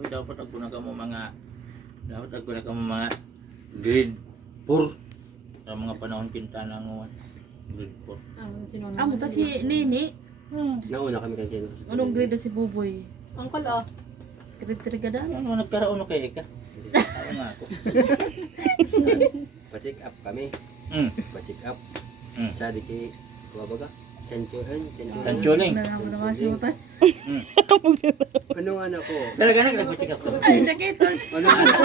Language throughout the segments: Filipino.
Uy, dapat ako na kamo mga grade 4 sa mga panahon kinta na ngawan. Grade 4. Amo ta si Nini. Nauna kami kay Jeno. Anong grade na si Buboy? Angkol ah. Grade 3 ka na? Ano nagkaroon kay Eka? Ako nga ako. Pa-check up kami. Pa-check up. Sa di kay kuha baga. Tancholing. Namasutan. Ano nga na ko? Talaga nagpa-check up ka. Ay, indicator. Ano nga na ko?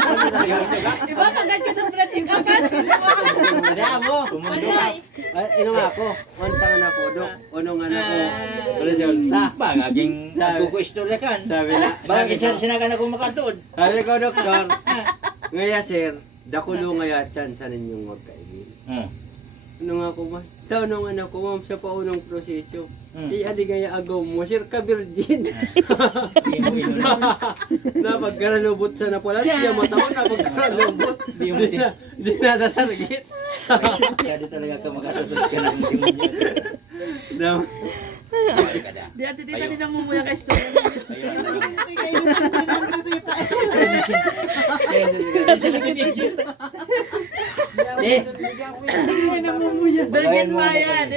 Diba pagkat ka sa check upan? Ada mo. Ino nga ako. Wantang na ko dok. Ano nga na ko? Ano yun? Bagaging nagkukuistorya kan. Sabi na. Bagaging sinagan ako makatuod. Sabi ko doktor. Ngaya sir, dakulo ngaya chan sa ninyong magkaibig. Ano nga ko ba? Tanong nga ako, ma'am, sa paunong proseso. Adi gaya agaw mo, sir ka virgin. Napagkaralubot sa napala, siya matawag napagkaralubot. Di na tatarget. Kaya di talaga ka makasagot ka ng demonyo. Di ati tita din ang mumuya ka istorya. Virgin Maya.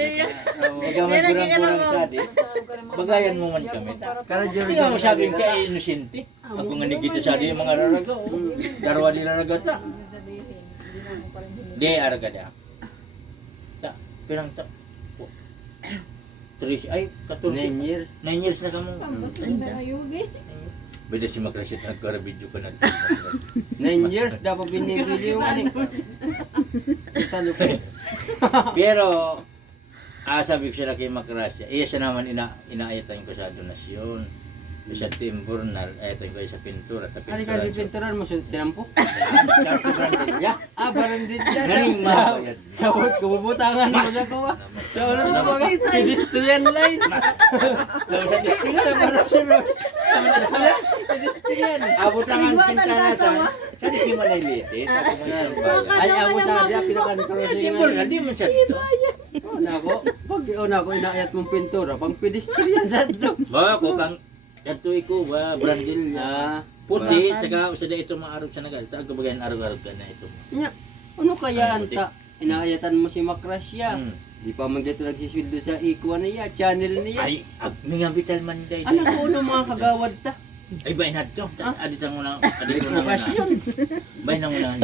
Bagayan mo man kami. Hindi mo sabing ka inosente. Ako nga nagkita sa di mga raraga. Darwa di raraga ta. Di aragada. Ta, pirang ta. 3 ay 14 9 years. 9 years na kamo. Beda si Makrasit nagkara video pa 9 years dapat binibili yung ano. Talo pa. Pero sabi ko sila kay Makrasya, iya siya naman inaayatan ko sa donasyon. Sa timbre na ayatan ko sa pintura. Ano ka di pinturan mo sa tinampo? Sa branded. Barandid na. Galing mabayad. Sabot ko, bubutangan mo na ko ba? Sa ulo na ba? Pedestrian line. Pedestrian. Abot lang ang pintana sa di Manay Litit. Ay, ako sa dia, pinaka-crossing Timbre na, di man siya ito. Pag inaayat mong pintura, pang pedestrian sa ito. Ba, ko pang kanto iko ba brandil puti saka usada ito maarog sa nagal ta gabagan arog-arog ka na ito. Nya, ano kaya anta? Inaayatan mo si Makrasya. Di pa man dito nagsisweldo sa iko niya, channel niya. Ay, mga vital man day. Ano ko mga kagawad ta? Ay bain hadto. Adit ang una, Okasyon. bain ang una.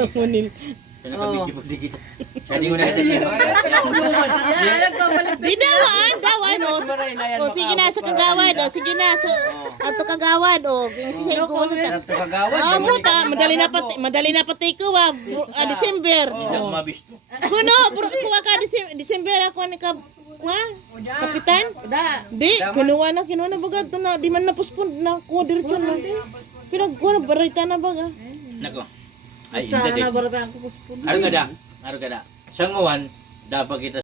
Kanaka video di kita. Sadi ko na ito. Di dawan o. O sige na sa kagawad o. Sige na sa ato kagawad o. Sisay ko sa Ito kagawad. mo ta madali na pati ko wa December. Hindi ako mabisto. Kuno kuha ka December ako ni ka kapitan? Di, kinuha na baga to na di man na postpone na kuha diretso na. Pinagkuha na barita na baga. Nako. Ay, Basta hindi. na barata ang kupuspon. Arugada. Sa ngawan, dapat kita